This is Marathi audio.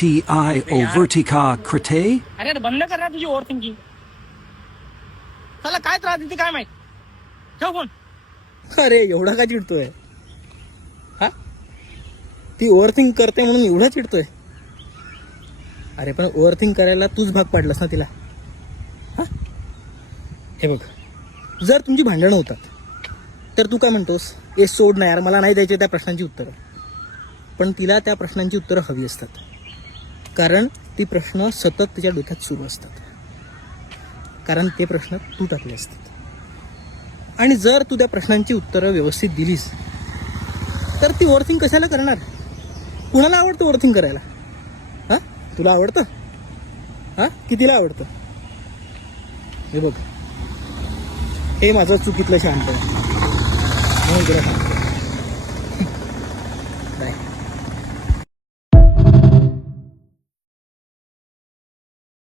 Vertica crete? अरे बंद कर ना तुझी ओव्हर थिंकिंग. त्याला काय त्रास देते काय माहित. ठेव फोन. अरे एवढा का चिडतोय हा? ती ओव्हरथिंक करते म्हणून एवढा चिडतोय? अरे पण ओव्हरथिंक करायला तूच भाग पाडलास ना तिला. हा, हे बघ, जर तुमची भांडणं होतात तर तू काय म्हणतोस, हे सोड ना यार, मला नाही द्यायचे त्या प्रश्नांची उत्तरं. पण तिला त्या प्रश्नांची उत्तरं हवी असतात, कारण ती प्रश्न सतत तिच्या डोक्यात सुरू असतात, कारण ते प्रश्न तू टाकले असतात. आणि जर तू त्या प्रश्नांची उत्तरं व्यवस्थित दिलीस तर ती ओव्हरथिंक कशाला करणार? कुणाला आवडतं ओव्हरथिंक करायला? हां, तुला आवडतं? हां, कितीला आवडतं? हे बघ, हे माझं चुकीतलं शांत आहे म्हणून तुला सांग.